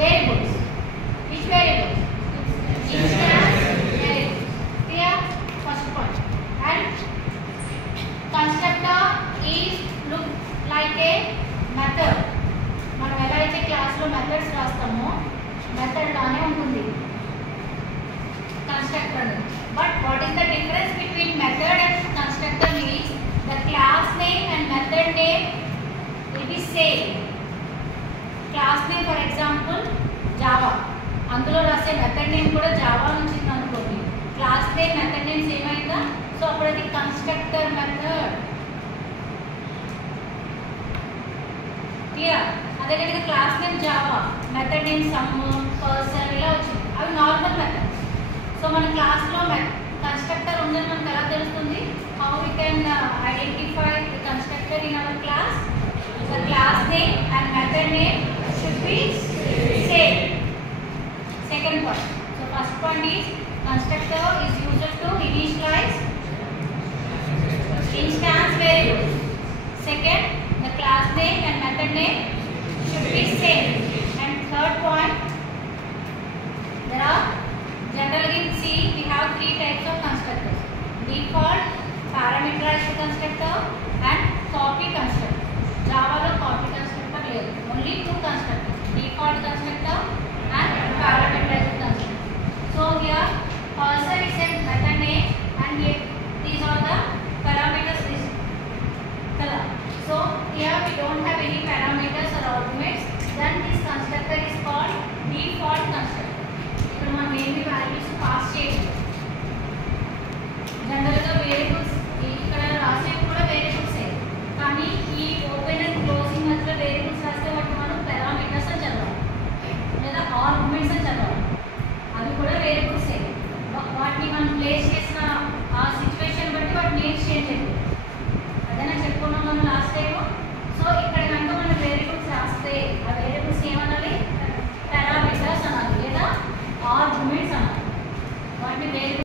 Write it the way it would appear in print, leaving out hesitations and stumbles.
variables. Which variables? Instance variables. Clear? First point. And constructor is look like a method. మనం ఎలా అయితే క్లాస్లో మెథడ్స్ రాస్తామో మెథడ్ లానే ఉంటుంది constructor. But what is the difference between method and constructor means the class name and method name will be same. Class name for example Java, అందులో రాసే method name కూడా జావా నుంచి అనుకోండి. క్లాస్ నేమ్ మెథడ్ నేమ్స్ ఏమైందా? సో అప్పుడు అది constructor method. Clear? అదే విధంగా class name Java, method name some, person ఇలా వచ్చింది, అవి నార్మల్ మెథడ్. సో మన క్లాస్లో కన్స్ట్రక్టర్ ఉందని మనకు ఎలా తెలుస్తుంది? How we can identify the constructor in our class? The class name and method name should be same. Second point. So first point is constructor is used to initialise instance variables. Second, the class name and method name should be same. And third point, there are generally in C we have three types of constructors: default, parameterized constructor and copy constructor. Java lo copy constructor లేదు, only two constructors: default constructor and parameterized constructor. So here person is a method name and these are the parameters is color. So here we don't have any parameters or arguments, then this constructor is called default constructor. ఇప్పుడు మనం ఏమి వాల్యూ